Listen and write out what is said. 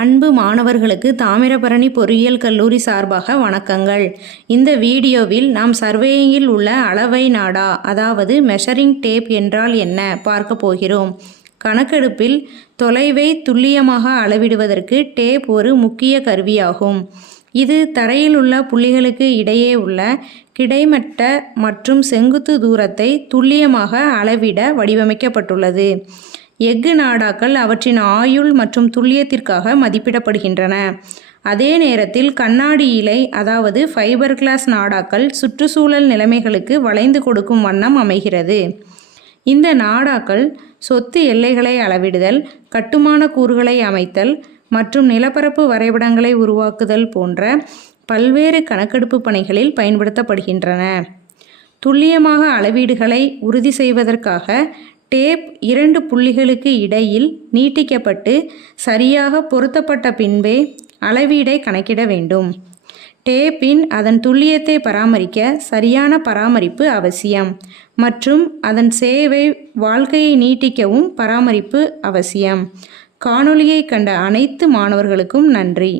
அன்பு மாணவர்களுக்கு தாமிரபரணி பொறியியல் கல்லூரி சார்பாக வணக்கங்கள். இந்த வீடியோவில் நாம் சர்வேயிங்கில் உள்ள அளவை நாடா அதாவது மெஷரிங் டேப் என்றால் என்ன பார்க்க போகிறோம். கணக்கெடுப்பில் தொலைவை துல்லியமாக அளவிடுவதற்கு டேப் ஒரு முக்கிய கருவியாகும். இது தரையில் உள்ள புள்ளிகளுக்கு இடையே உள்ள கிடைமட்ட மற்றும் செங்குத்து தூரத்தை துல்லியமாக அளவிட வடிவமைக்கப்பட்டுள்ளது. எஃகு நாடாக்கள் அவற்றின் ஆயுள் மற்றும் துல்லியத்திற்காக மதிப்பிடப்படுகின்றன. அதே நேரத்தில் கண்ணாடி இழை அதாவது ஃபைபர் கிளாஸ் நாடாக்கள் சுற்றுச்சூழல் நிலைமைகளுக்கு வளைந்து கொடுக்கும் வண்ணம் அமைகிறது. இந்த நாடாக்கள் சொத்து எல்லைகளை அளவிடுதல், கட்டுமான கூறுகளை அமைத்தல் மற்றும் நிலப்பரப்பு வரைபடங்களை உருவாக்குதல் போன்ற பல்வேறு கணக்கெடுப்பு பணிகளில் பயன்படுத்தப்படுகின்றன. துல்லியமாக அளவீடுகளை உறுதி செய்வதற்காக டேப் 2 புள்ளிகளுக்கு இடையில் நீட்டிக்கப்பட்டு சரியாக பொருத்தப்பட்ட பின்பே அளவீடை கணக்கிட வேண்டும். டேப்பின் அதன் துல்லியத்தை பராமரிக்க சரியான பராமரிப்பு அவசியம் மற்றும் அதன் சேவை வாழ்க்கையை நீட்டிக்கவும் பராமரிப்பு அவசியம். காணொளியை கண்ட அனைத்து மாணவர்களுக்கும் நன்றி.